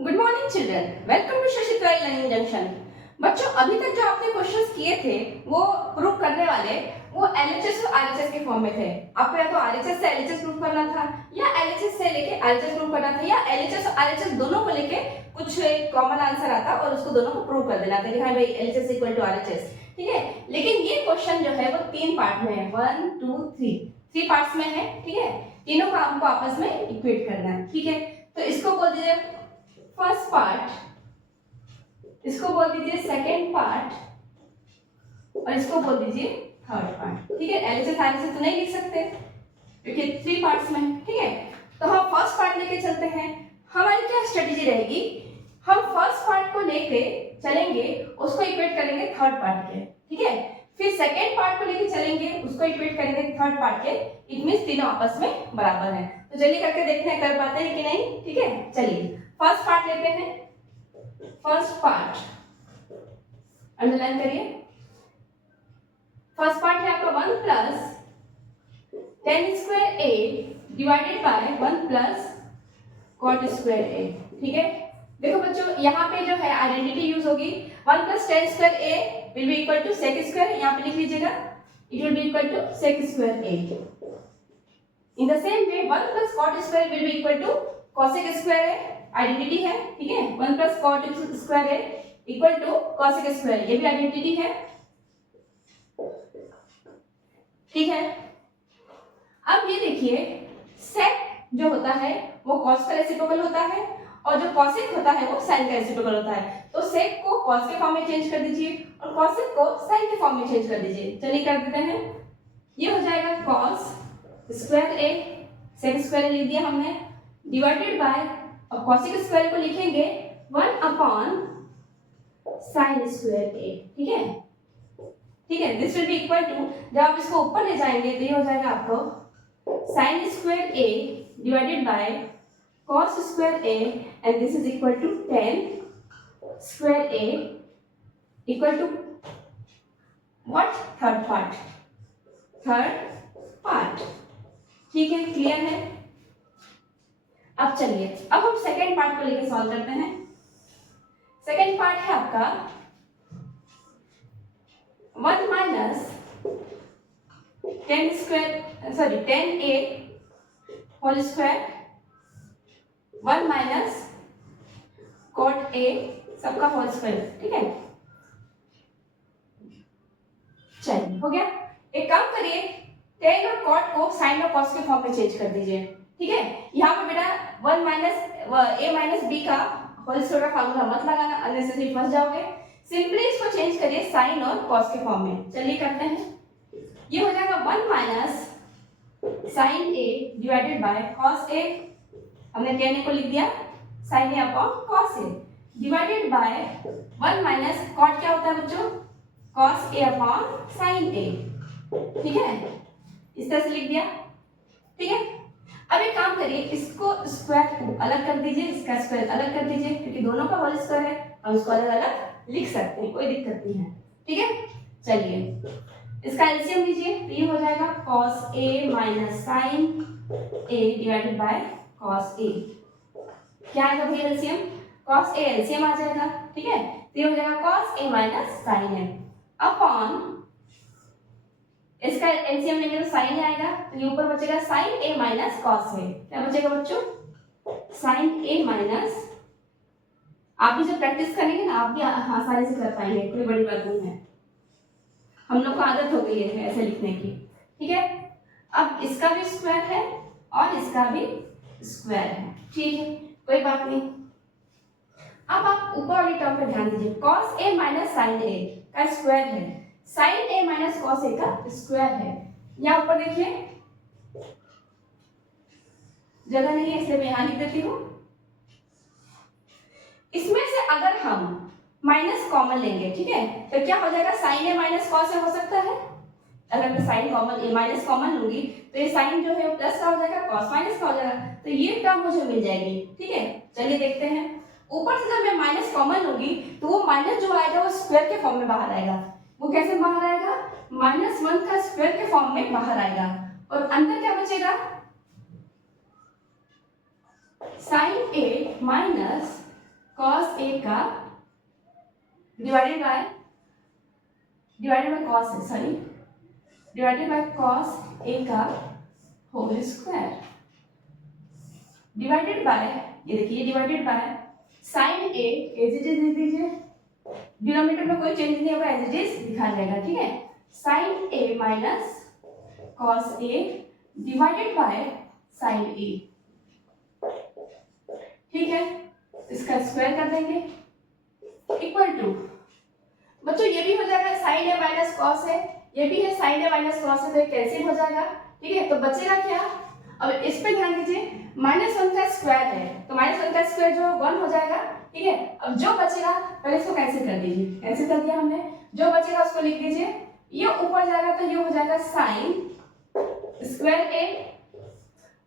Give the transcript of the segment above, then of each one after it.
Good morning children, welcome to शशिद्वाई learning junction. बच्चों, अभी तक जो आपने क्वेश्चंस किए थे वो प्रूव करने वाले वो एलएचएस और आरएचएस के फॉर्म में थे। आपको या तो आरएचएस से एलएचएस प्रूव करना था, या एलएचएस से लेके आरएचएस प्रूव करना था, या एलएचएस और आरएचएस दोनों को लेके कुछ कॉमन आंसर आता और उसको दोनों को प्रूव कर देना था कि हाँ भाई एलएचएस इक्वल टू आरएचएस। ठीक है, लेकिन ये क्वेश्चन जो है वो तीन पार्ट में है, 1 2 3 थ्री पार्ट्स में है। ठीक है, तीनों को आपको आपस में इक्वेट करना है। ठीक है, तो इसको बोल दीजिए फर्स्ट पार्ट, इसको बोल दीजिए सेकेंड पार्ट और इसको बोल दीजिए थर्ड पार्ट। ठीक है, एलएचएस आरएचएस तो नहीं लिख सकते क्योंकि थ्री पार्ट्स में। ठीक है, तो हम फर्स्ट पार्ट लेके चलते हैं। हमारी क्या स्ट्रेटेजी रहेगी, हम फर्स्ट पार्ट को लेके चलेंगे, उसको इक्वेट करेंगे थर्ड पार्ट के। ठीक है, फिर सेकेंड पार्ट को लेके चलेंगे, उसको इक्वेट करेंगे थर्ड पार्ट के। इट मींस तीनों आपस में बराबर हैं। तो चलिए करके देखते हैं कर पाते हैं कि नहीं। ठीक है, चलिए फर्स्ट पार्ट लेते हैं। फर्स्ट पार्ट अंडरलाइन करिए। फर्स्ट पार्ट है आपका 1 plus tan square A divided by 1 plus cot square A. ठीक है, देखो बच्चों, यहाँ पे जो है आइडेंटिटी यूज होगी। 1 plus tan square A will be equal to sec square, यहाँ पे लिख लीजिएगा, it will be equal to sec square A. In the same way 1 plus cot square will be equal to cosec square A, identity है। ठीक है, 1 plus cot square है equal to cosec square, ये भी आइडेंटिटी है। ठीक है, अब ये देखिए सेक जो होता है वो कॉस का रेसिप्रोकल होता है और जो कॉसेक होता है वो साइन का रेसिप्रोकल होता है। तो सेक को कॉस के फॉर्म में चेंज कर दीजिए और कॉसेक को साइन के फॉर्म में चेंज कर दीजिए। चलिए कर देते हैं, ये हो जाएगा कॉस स्क्वायर ए, सेक स्क्वायर लिख दिया हमने, डिवाइडेड बाय, और कॉसेक स्क्वायर को लिखेंगे 1 अपॉन साइन स्क्वायर ए। ठीक है, ठीक है, this will be equal to, जब आप इसको ऊपर ले जाएंगे तो ये हो जाएगा आपको sine square A divided by cos square A, and this is equal to tan square A equal to what, third part, third part. ठीक है, क्लियर है। अब चलिए, अब हम सेकेंड पार्ट को लेके सॉल्व करते हैं। सेकेंड पार्ट है आपका 1 minus tan square, sorry 10a whole square, 1 minus cot a सबका होल स्क्वायर। ठीक है, चलिए हो गया। एक काम करिए, टेन और कॉट को साइन और कॉस के फॉर्म में चेंज कर दीजिए। ठीक है, यहाँ पे बेटा 1 माइनस a माइनस b का होल स्क्वायर का फार्मूला मत लगाना, अननेसेसरी फंस जाओगे। सिंपली इसको चेंज करिए साइन और कॉस के फॉर्म में। चलिए करते हैं, ये हो जाएगा 1 minus sine a divided by cos a, हमने टेन ए को लिख दिया, sine a upon cos a divided by 1 minus cot क्या होता है बच्चों, cos a upon sine a। ठीक है, इस तरह से लिख दिया। ठीक है, अब एक काम करिए, इसको स्क्वायर को अलग कर दीजिए, इसका स्क्वायर अलग कर दीजिए, क्योंकि दोनों का होल स्क्वायर है, हम इसको अलग अलग लिख सकते हैं, कोई दिक्कत नहीं है। ठीक है, चलिए इसका एलसीएम लीजिए, तो ये हो जाएगा cos a minus sine a divided by cos a। क्या आएगा भैया एलसीएम, cos a एलसीएम आ जाएगा। ठीक है, तो ये हो जाएगा cos a minus sine a upon, इसका एलसीएम लेंगे तो साइन ही आएगा, तो ये ऊपर बचेगा sine a minus cos a। क्या बचेगा बच्चों, साइन a माइनस, आप भी जब प्रैक्टिस करेंगे ना आप भी आसानी से कर पाएंगे, कोई बड़ी बात नहीं है, हम लोग को आदत हो गई है ऐसे लिखने की। ठीक है, अब इसका भी स्क्वायर है और इसका भी स्क्वायर है। ठीक है, कोई बात नहीं। अब आप ऊपर वाली टर्म पे ध्यान दीजिए, cos a minus sine a का स्क्वायर है, sine a minus cos a का स्क्वायर है। यहाँ ऊपर देखिए जगह नहीं है इसलिए मैं यहाँ लिख देती हूँ। इसमें से अगर हम माइनस कॉमन लेंगे, ठीक है, तो क्या हो जाएगा, sine a minus cos a हो सकता है। अगर मैं sine common a minus common लूंगी तो ये साइन जो है वो प्लस का हो जाएगा, कॉस माइनस का हो जाएगा, तो ये टर्म मुझे मिल जाएगी। ठीक है, चलिए देखते हैं। ऊपर से जब मैं माइनस कॉमन लूंगी तो वो माइनस जो आएगा वो स्क्वायर के फॉर्म में बाहर आएगा। वो कैसे बाहर आएगा, -1 का स्क्वायर के फॉर्म में बाहर आएगा, और अंदर क्या बचेगा, sine a minus cos a का डिवाइडेड बाय cos है, sorry, divided by cos a का होल स्क्वायर डिवाइडेड बाय, ये देखिए divided by sin a as it is लिख दीजिए, डिनोमिनेटर में कोई चेंज नहीं होगा, एज इट इज लिखा जाएगा, ठीक है। sin a minus cos a divided by sin a, ठीक है, इसका स्क्वायर कर देंगे इक्वल टू, बच्चों ये भी हो जाएगा sin a minus cos a, ये भी है sin a minus cos a, तो ये कैंसिल हो जाएगा, ठीक है। तो बचेगा क्या, अब इस पे ध्यान दीजिए, -1 का स्क्वायर है तो -1 का स्क्वायर जो 1 हो जाएगा, ठीक है। अब जो बचेगा पहले इसको कैंसिल कर दीजिए, कैंसिल कर दिया हमने, जो बचेगा उसको लिख दीजिए, ये ऊपर जाएगा तो ये हो जाएगा sin स्क्वायर a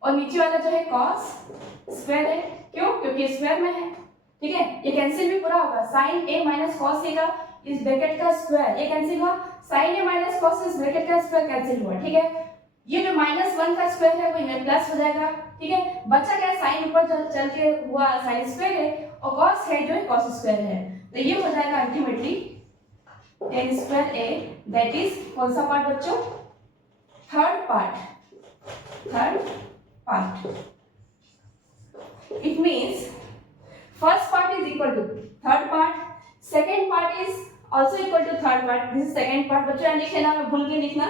और नीचे वाला जो है cos स्क्वायर a, क्यों, क्योंकि स्क्वायर में है, ठीक है। ये कैंसिल भी पूरा होगा, sin a minus cos a का इस ब्रैकेट का स्क्वायर ये कैंसिल हुआ, sin a माइनस cos इस ब्रैकेट का स्क्वायर कैंसिल हुआ, ठीक है। ये जो -1 का स्क्वायर है वो इनमें प्लस हो जाएगा, ठीक है। बचा क्या, sin ऊपर चल के हुआ sin स्क्वायर है और cos है जो है cos स्क्वायर है, तो ये हो जाएगा ultimately tan square a, that is कौन सा पार्ट बच्चों, third part, it means first part is equal to third part, second part is also equal to third part, this is second part, बच्चों यहाँ लिखे ना, मैं भूल के लिखना,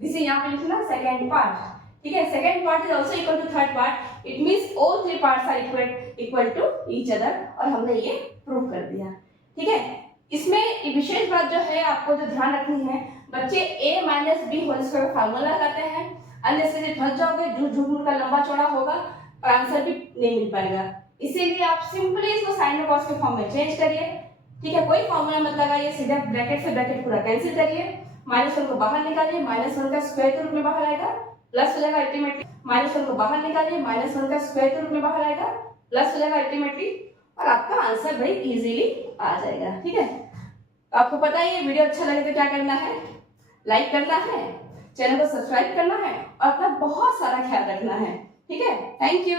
दिस यहाँ पे लिखना सेकंड पार्ट, ठीक है। Second part is also equal to third part, it means all three parts are equal to each other, और हमने ये प्रूव कर दिया, ठीक है। इसमें विशेष बात जो है आपको जो ध्यान रखनी है, बच्चे a minus B whole square formula लगाते हैं, अननेसेसरी फंस जाओगे, झूठ का लंबा चौड़ा होगा और आंसर भी नहीं मिल पाएगा, इसीलिए आप सिंपली इसको साइन और कॉस के फॉर्म में चेंज करिए, ठीक है। कोई फॉर्मूला मत लगाइए, सीधा ब्रैकेट से ब्रैकेट पूरा कैंसिल करिए, -1 को बाहर निकालिए, -1 का स्क्वायर के रूप में बाहर आएगा, प्लस हो जाएगा अल्टीमेटली, -1 को बाहर निकालिए, -1 का स्क्वायर के रूप में बाहर आएगा, प्लस हो जाएगा अल्टीमेटली, और आपका आंसर भाई इजीली आ जाएगा, ठीक है। तो आपको पता ही है, वीडियो अच्छा लगे तो क्या करना है, लाइक करना है, चैनल को सब्सक्राइब करना है और अपना बहुत सारा ख्याल रखना है, ठीक है। Thank you.